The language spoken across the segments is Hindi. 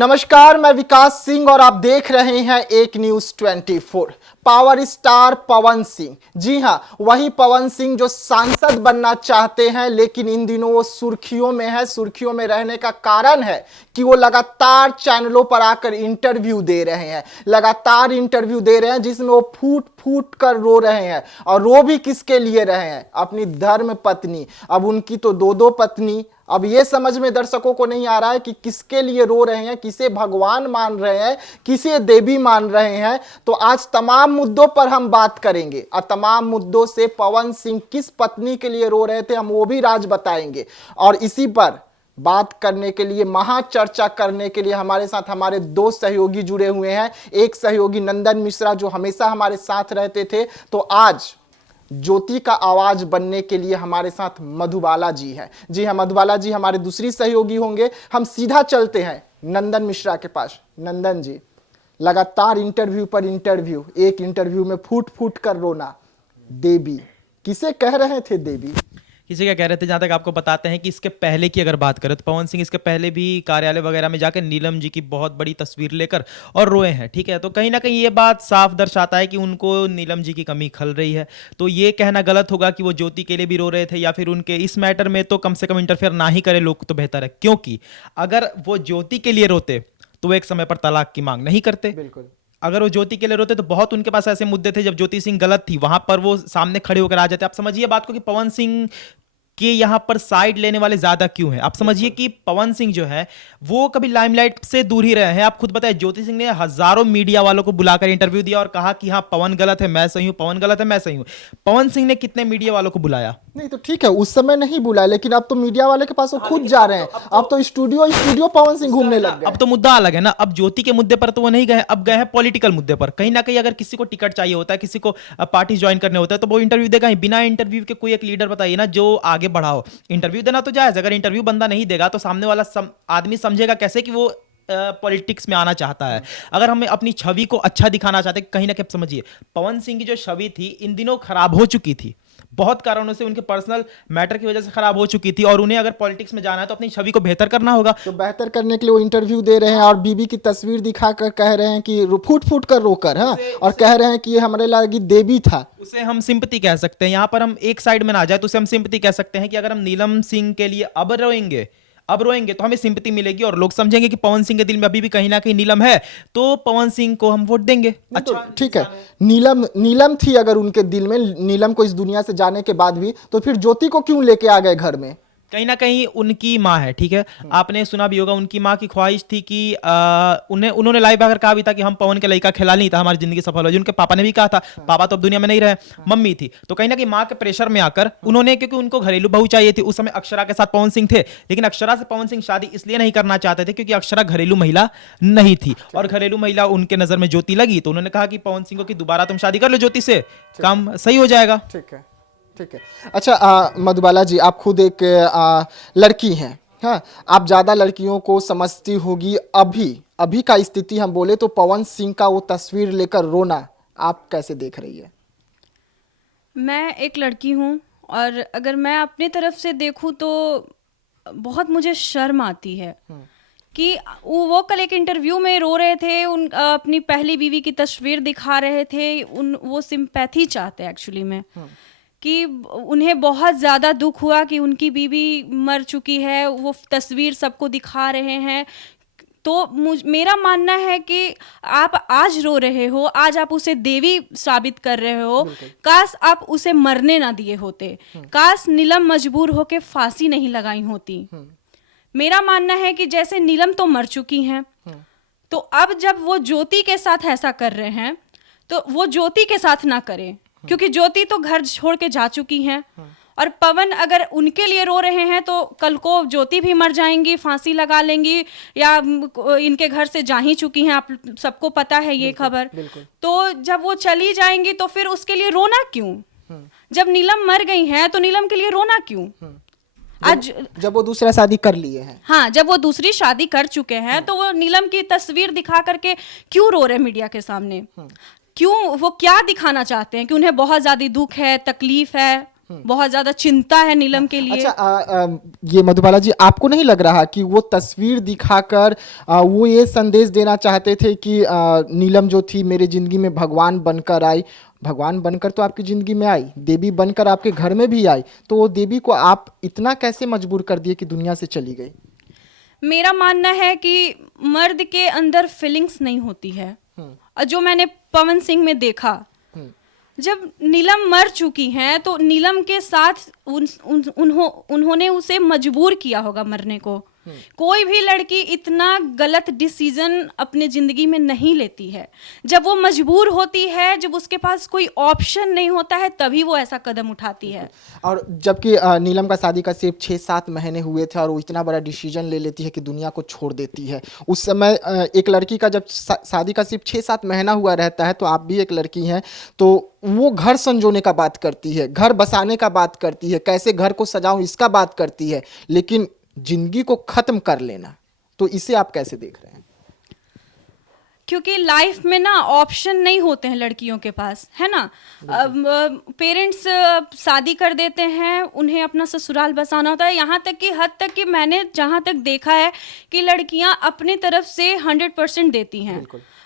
नमस्कार, मैं विकास सिंह और आप देख रहे हैं एक news 24। Power star Pawan Singh, जी हां, वही पवन सिंह जो सांसद बनना चाहते हैं, लेकिन इन दिनों वो सुर्खियों में है। सुर्खियों में रहने का कारण है कि वो लगातार चैनलों पर आकर इंटरव्यू दे रहे हैं, लगातार इंटरव्यू दे रहे हैं, जिसमें वो फूट फूट कर रो रहे हैं। और रो भी किसके लिए रहे हैं? अपनी धर्म पत्नी। अब उनकी तो दो पत्नी। अब ये समझ में दर्शकों को नहीं आ रहा है कि किसके लिए रो रहे हैं, किसे भगवान मान रहे हैं, किसे देवी मान रहे हैं। तो आज तमाम मुद्दों पर हम बात करेंगे और तमाम मुद्दों से पवन सिंह किस पत्नी के लिए रो रहे थे हम वो भी राज बताएंगे। और इसी पर बात करने के लिए, महाचर्चा करने के लिए हमारे साथ हमारे दो सहयोगी जुड़े हुए हैं। एक सहयोगी नंदन मिश्रा जो हमेशा हमारे साथ रहते थे, तो आज ज्योति का आवाज बनने के लिए हमारे साथ मधुबाला जी हैं। जी हाँ, मधुबाला जी हमारे दूसरी सहयोगी होंगे। हम सीधा चलते हैं नंदन मिश्रा के पास। नंदन जी, लगातार इंटरव्यू पर इंटरव्यू, एक इंटरव्यू में फूट फूट कर रोना। देवी किसे कह रहे थे? देवी किसी क्या कह रहे थे? जहाँ तक आपको बताते हैं कि इसके पहले की अगर बात करें तो पवन सिंह इसके पहले भी कार्यालय वगैरह में जाकर नीलम जी की बहुत बड़ी तस्वीर लेकर और रोए हैं, ठीक है। तो कहीं ना कहीं ये बात साफ दर्शाता है कि उनको नीलम जी की कमी खल रही है। तो ये कहना गलत होगा कि वो ज्योति के लिए भी रो रहे थे या फिर उनके इस मैटर में तो कम से कम इंटरफेयर ना ही करे लोग तो बेहतर है, क्योंकि अगर वो ज्योति के लिए रोते तो वो एक समय पर तलाक की मांग नहीं करते। बिल्कुल। अगर वो ज्योति के लिए रोते तो बहुत उनके पास ऐसे मुद्दे थे जब ज्योति सिंह गलत थी, वहां पर वो सामने खड़े होकर आ जाते। आप समझिए बात को कि पवन सिंह कि यहां पर साइड लेने वाले ज्यादा क्यों हैं। आप समझिए कि पवन सिंह जो है वो कभी लाइमलाइट से दूर ही रहे हैं। आप खुद बताएं, ज्योति सिंह ने हजारों मीडिया वालों को बुलाकर इंटरव्यू दिया और कहा कि हाँ पवन गलत है मैं सही हूं, पवन गलत है मैं सही हूं। पवन सिंह ने कितने मीडिया वालों को बुलाया? नहीं तो ठीक है, उस समय नहीं बुलाया, लेकिन अब तो मीडिया वाले के पास वो खुद जा रहे हैं। अब तो स्टूडियो पवन सिंह घूमने लग गए। अब तो मुद्दा अलग है ना। अब ज्योति के मुद्दे पर तो वो नहीं गए, अब गए हैं पॉलिटिकल मुद्दे पर। कहीं ना कहीं अगर किसी को टिकट चाहिए होता है, किसी को पार्टी ज्वाइन करने होता है तो वो इंटरव्यू देगा ही। बिना इंटरव्यू के कोई एक लीडर बताइए ना जो आगे बढ़ाओ। इंटरव्यू देना तो जायज, अगर इंटरव्यू बंदा नहीं देगा तो सामने वाला आदमी समझेगा कैसे कि वो पॉलिटिक्स में आना चाहता है। अगर हमें अपनी छवि को अच्छा दिखाना चाहते हैं, कहीं ना कहीं समझिए पवन सिंह की जो छवि थी इन दिनों खराब हो चुकी थी, बहुत कारणों से उनके पर्सनल मैटर की वजह से खराब हो चुकी थी। और उन्हें अगर पॉलिटिक्स में जाना है तो अपनी छवि को बेहतर करना होगा। तो बेहतर करने के लिए वो इंटरव्यू दे रहे हैं और बीबी की तस्वीर दिखाकर कह रहे हैं कि फूट फूट कर रोकर, हाँ, और कह रहे हैं कि ये हमारे लगी देवी था। उसे हम सिंपैथी कह सकते हैं। यहां पर हम एक साइड में ना जाए तो उसे हम सिंपैथी कह सकते हैं कि अगर हम नीलम सिंह के लिए अब रोएंगे तो हमें सिंपैथी मिलेगी और लोग समझेंगे कि पवन सिंह के दिल में अभी भी कहीं ना कहीं नीलम है, तो पवन सिंह को हम वोट देंगे। अच्छा, तो ठीक है, नीलम थी अगर उनके दिल में, नीलम को इस दुनिया से जाने के बाद भी, तो फिर ज्योति को क्यों लेके आ गए घर में? कहीं ना कहीं उनकी माँ है, ठीक है। आपने सुना भी होगा उनकी माँ की ख्वाहिश थी कि उन्होंने लाइव आकर कहा भी था कि हम पवन के लड़का खिला नहीं था हमारी जिंदगी सफल हो। उनके पापा ने भी कहा था, पापा तो अब दुनिया में नहीं रहे, मम्मी थी। तो कहीं ना कहीं माँ के प्रेशर में आकर उन्होंने, क्योंकि उनको घरेलू बहू चाहिए थी, उस समय अक्षरा के साथ पवन सिंह थे, लेकिन अक्षरा से पवन सिंह शादी इसलिए नहीं करना चाहते थे क्योंकि अक्षरा घरेलू महिला नहीं थी और घरेलू महिला उनके नजर में ज्योति लगी। तो उन्होंने कहा कि पवन सिंह को कि दोबारा तुम शादी कर लो ज्योति से, काम सही हो जाएगा। ठीक है, ठीक है। अच्छा, मधुबाला जी, आप खुद एक लड़की हैं, हाँ, आप ज़्यादा लड़कियों को समझती होगी। अभी का स्थिति हम बोले तो पवन सिंह का वो तस्वीर लेकर रोना आप कैसे देख रही है? मैं एक लड़की हूँ और अगर मैं अपनी तरफ से देखूँ तो बहुत मुझे शर्म आती है कि वो कल एक इंटरव्यू में रो रहे थे, अपनी पहली बीवी की तस्वीर दिखा रहे थे। वो सिंपैथी चाहते हैं एक्चुअली में, कि उन्हें बहुत ज़्यादा दुख हुआ कि उनकी बीवी मर चुकी है, वो तस्वीर सबको दिखा रहे हैं। तो मेरा मानना है कि आप आज रो रहे हो, आज आप उसे देवी साबित कर रहे हो। काश आप उसे मरने ना दिए होते, काश नीलम मजबूर होके फांसी नहीं लगाई होती। मेरा मानना है कि जैसे नीलम तो मर चुकी हैं, तो अब जब वो ज्योति के साथ ऐसा कर रहे हैं तो वो ज्योति के साथ ना करें, क्योंकि ज्योति तो घर छोड़ के जा चुकी हैं। और पवन अगर उनके लिए रो रहे हैं तो कल को ज्योति भी मर जाएंगी, फांसी लगा लेंगी, या इनके घर से जा ही चुकी हैं, आप सबको पता है ये खबर। तो जब वो चली जाएंगी तो फिर उसके लिए रोना क्यों? जब नीलम मर गई हैं तो नीलम के लिए रोना क्यों? आज जब वो दूसरा शादी कर लिए हैं, हाँ, जब वो दूसरी शादी कर चुके हैं तो वो नीलम की तस्वीर दिखा करके क्यों रो रहे मीडिया के सामने? क्यों? वो क्या दिखाना चाहते हैं कि उन्हें बहुत ज्यादा दुख है, तकलीफ है? बहुत ज्यादा चिंता है नीलम के लिए। अच्छा, ये मधुबाला जी, आपको नहीं लग रहा कि वो तस्वीर दिखाकर वो ये संदेश देना चाहते थे कि नीलम जो थी मेरे जिंदगी में भगवान बनकर आई? भगवान बनकर तो आपकी जिंदगी में आई, देवी बनकर आपके घर में भी आई, तो वो देवी को आप इतना कैसे मजबूर कर दिए कि दुनिया से चली गई? मेरा मानना है कि मर्द के अंदर फीलिंग्स नहीं होती है। और जो मैंने पवन सिंह में देखा, जब नीलम मर चुकी हैं तो नीलम के साथ उन्होंने उसे मजबूर किया होगा मरने को। कोई भी लड़की इतना गलत डिसीजन अपने जिंदगी में नहीं लेती है। जब वो मजबूर होती है, जब उसके पास कोई ऑप्शन नहीं होता है, तभी वो ऐसा कदम उठाती है। और जबकि नीलम का शादी का सिर्फ 6-7 महीने हुए थे और वो इतना बड़ा डिसीजन ले लेती है कि दुनिया को छोड़ देती है। उस समय एक लड़की का जब शादी का सिर्फ 6-7 महीना हुआ रहता है, तो आप भी एक लड़की हैं, तो वो घर संजोने का बात करती है, घर बसाने का बात करती है, कैसे घर को सजाऊं इसका बात करती है, लेकिन जिंदगी को खत्म कर लेना, तो इसे आप कैसे देख रहे हैं? क्योंकि लाइफ में ना ऑप्शन नहीं होते हैं लड़कियों के पास, है ना। पेरेंट्स शादी कर देते हैं, उन्हें अपना ससुराल बसाना होता है। यहाँ तक कि हद तक कि मैंने जहाँ तक देखा है कि लड़कियाँ अपनी तरफ से 100% देती हैं,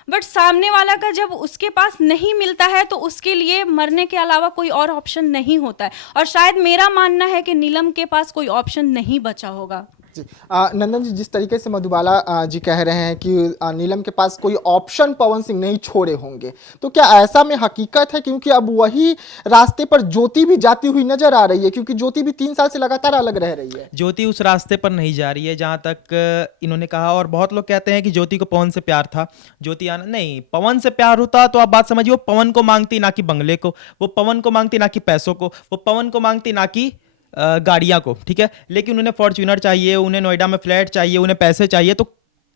बट सामने वाला का जब उसके पास नहीं मिलता है तो उसके लिए मरने के अलावा कोई और ऑप्शन नहीं होता है। और शायद मेरा मानना है कि नीलम के पास कोई ऑप्शन नहीं बचा होगा। जी, नंदन जी, जिस तरीके से मधुबाला जी कह रहे हैं कि नीलम के पास कोई ऑप्शन पवन सिंह नहीं छोड़े होंगे, तो क्या ऐसा में हकीकत है? क्योंकि अब वही रास्ते पर ज्योति भी जाती हुई नजर आ रही है, क्योंकि ज्योति भी 3 साल से लगातार अलग रह रही है। ज्योति उस रास्ते पर नहीं जा रही है जहां तक इन्होंने कहा। और बहुत लोग कहते हैं कि ज्योति को पवन से प्यार था, ज्योति आना नहीं। पवन से प्यार होता तो आप बात समझिए, वो पवन को मांगती ना कि बंगले को, वो पवन को मांगती ना कि पैसों को, वो पवन को मांगती ना कि गाड़ियां को, ठीक है। लेकिन उन्हें फॉर्च्यूनर चाहिए, उन्हें नोएडा में फ्लैट चाहिए, उन्हें पैसे चाहिए, तो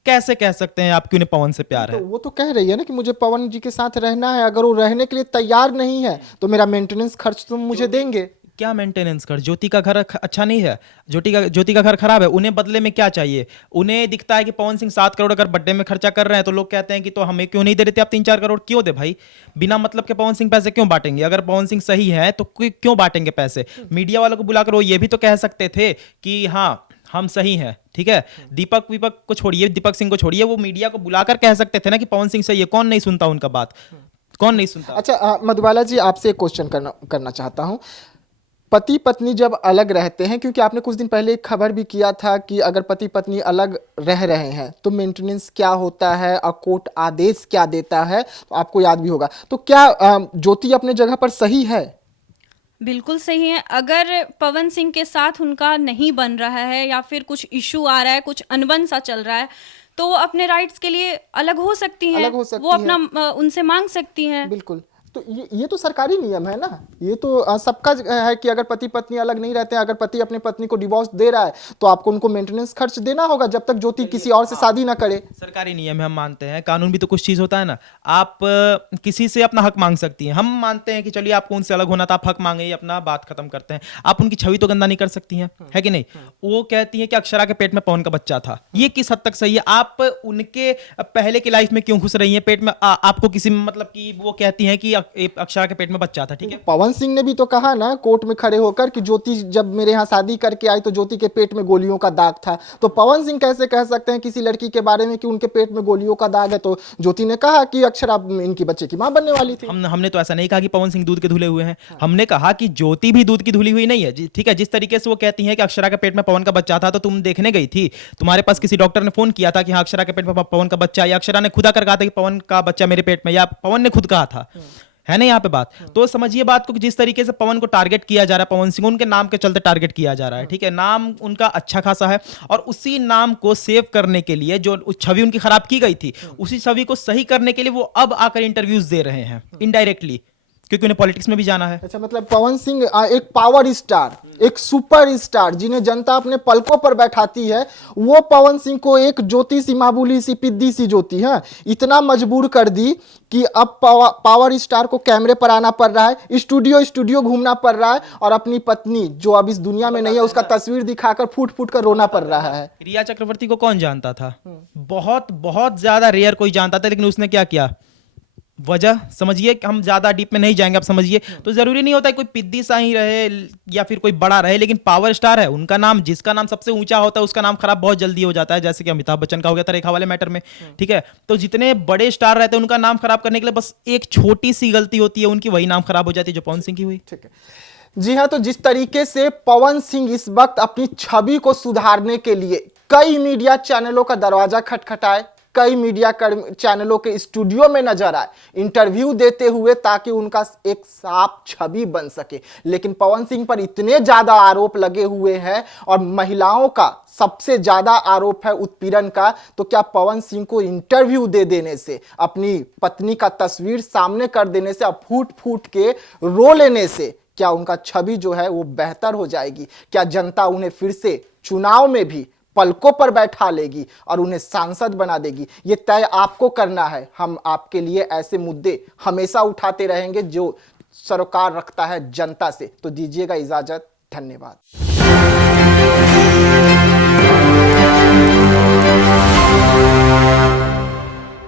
कैसे कह सकते हैं आप कि उन्हें पवन से प्यार है? तो वो तो कह रही है ना कि मुझे पवन जी के साथ रहना है। अगर वो रहने के लिए तैयार नहीं है तो मेरा मेंटेनेंस खर्च तुम मुझे देंगे। क्या मेंटेनेंस कर? ज्योति का घर अच्छा नहीं है, ज्योति का घर खराब है, उन्हें बदले में क्या चाहिए? उन्हें दिखता है कि पवन सिंह 7 करोड़ अगर बर्थडे में खर्चा कर रहे हैं, तो लोग कहते हैं कि तो हमें क्यों नहीं दे देते आप 3-4 करोड़? क्यों दे भाई? बिना मतलब के पवन सिंह पैसे क्यों बांटेंगे? अगर पवन सिंह सही है तो क्यों बांटेंगे पैसे? मीडिया वालों को बुलाकर वो ये भी तो कह सकते थे कि हाँ हम सही हैं, ठीक है। दीपक को छोड़िए, दीपक सिंह को छोड़िए, वो मीडिया को बुलाकर कह सकते थे ना कि पवन सिंह सही है। कौन नहीं सुनता उनका बात? कौन नहीं सुनता? अच्छा, मधुबाला जी, आपसे एक क्वेश्चन करना चाहता हूँ। पति पत्नी जब अलग रहते हैं, क्योंकि आपने कुछ दिन पहले एक खबर भी किया था कि अगर पति पत्नी अलग रह रहे हैं तो मेंटेनेंस क्या होता है और कोर्ट आदेश क्या देता है, तो आपको याद भी होगा। तो क्या ज्योति अपने जगह पर सही है? बिल्कुल सही है। अगर पवन सिंह के साथ उनका नहीं बन रहा है या फिर कुछ इशू आ रहा है, कुछ अनबन सा चल रहा है, तो वो अपने राइट्स के लिए अलग हो सकती हैं, वो अपना उनसे मांग सकती हैं। बिल्कुल। तो ये तो सरकारी नियम है ना, ये तो सबका है कि अगर पति पत्नी अलग नहीं रहते हैं, अगर पति अपनी पत्नी को डिवोर्स दे रहा है तो आपको उनको मेंटेनेंस खर्च देना होगा जब तक ज्योति किसी और से शादी ना करे। सरकारी नियम है, हम मानते हैं। कानून भी तो कुछ चीज होता है ना। आप किसी से अपना हक मांग सकती हैं, हम मानते हैं कि चलिए आपको उनसे अलग होना था, आप हक मांगे, अपना बात खत्म करते हैं। आप उनकी छवि तो गंदा नहीं कर सकती हैं, है कि नहीं? वो कहती है कि अक्षरा के पेट में पवन का बच्चा था, ये किस हद तक सही है? आप उनके पहले की लाइफ में क्यों घुस रही हैं? पेट में आपको किसी मतलब कि वो कहती हैं कि अक्षरा के पेट में बच्चा था, ठीक है। पवन सिंह ने भी तो कहा ना कोर्ट में खड़े होकर कि ज्योति जब मेरे यहाँ शादी करके आई तो ज्योति के पेट में गोलियों का दाग था। तो पवन सिंह कैसे कह सकते हैं किसी लड़की के बारे में कि उनके पेट में गोलियों का दाग है? तो ज्योति ने कहा कि अक्षरा इनकी बच्चे की मां बनने वाली थी। हमने तो ऐसा नहीं कहा कि पवन सिंह दूध के धुले हुए हैं। हमने कहा कि ज्योति भी दूध की धुली हुई नहीं है, ठीक है। जिस तरीके से वो कहती है कि अक्षरा के पेट में पवन का बच्चा था, तो तुम देखने गई थी, तुम्हारे पास किसी डॉक्टर ने फोन किया था कि हाँ अक्षरा के पेट में पवन का बच्चा, या अक्षरा ने खुद आकर कहा था कि पवन का बच्चा मेरे पेट में, या पवन ने खुद कहा था, है ना यहाँ पे बात? तो समझिए बात को, जिस तरीके से पवन को टारगेट किया जा रहा है, पवन सिंह उनके नाम के चलते टारगेट किया जा रहा है, ठीक है। नाम उनका अच्छा खासा है और उसी नाम को सेव करने के लिए जो छवि उनकी खराब की गई थी, उसी छवि को सही करने के लिए वो अब आकर इंटरव्यूज दे रहे हैं इनडायरेक्टली, क्योंकि उन्हें पॉलिटिक्स में भी जाना है। अच्छा, मतलब पवन सिंह एक पावर स्टार, एक सुपर स्टार जिन्हें जनता अपने पलकों पर बैठाती है, वो पवन सिंह को एक ज्योति सी मामूली सी पिद्दी सी ज्योति है इतना मजबूर कर दी कि अब पावर स्टार को कैमरे पर आना पड़ रहा है, स्टूडियो घूमना पड़ रहा है, और अपनी पत्नी जो अब इस दुनिया में नहीं है उसका तस्वीर दिखाकर फूट फूट कर रोना पड़ रहा है। रिया चक्रवर्ती को कौन जानता था? बहुत बहुत ज्यादा रेयर कोई जानता था, लेकिन उसने क्या किया? वजह समझिए कि हम ज्यादा डीप में नहीं जाएंगे, आप समझिए। तो जरूरी नहीं होता है कोई पिद्दी सा ही रहे या फिर कोई बड़ा रहे, लेकिन पावर स्टार है उनका नाम, जिसका नाम सबसे ऊंचा होता है उसका नाम खराब बहुत जल्दी हो जाता है, जैसे कि अमिताभ बच्चन का हो गया था रेखा वाले मैटर में, ठीक है। तो जितने बड़े स्टार रहते हैं उनका नाम खराब करने के लिए बस एक छोटी सी गलती होती है उनकी, वही नाम खराब हो जाती है, जो पवन सिंह की हुई। ठीक है। जी हाँ, तो जिस तरीके से पवन सिंह इस वक्त अपनी छवि को सुधारने के लिए कई मीडिया चैनलों का दरवाजा खटखटाए, कई मीडिया चैनलों के स्टूडियो में नजर आए इंटरव्यू देते हुए, ताकि उनका एक साफ छवि बन सके, लेकिन पवन सिंह पर इतने ज्यादा आरोप लगे हुए हैं और महिलाओं का सबसे ज्यादा आरोप है उत्पीड़न का, तो क्या पवन सिंह को इंटरव्यू दे देने से, अपनी पत्नी का तस्वीर सामने कर देने से, अब फूट फूट के रो लेने से क्या उनका छवि जो है वो बेहतर हो जाएगी? क्या जनता उन्हें फिर से चुनाव में भी पलकों पर बैठा लेगी और उन्हें सांसद बना देगी? ये तय आपको करना है। हम आपके लिए ऐसे मुद्दे हमेशा उठाते रहेंगे जो सरोकार रखता है जनता से। तो दीजिएगा इजाजत, धन्यवाद।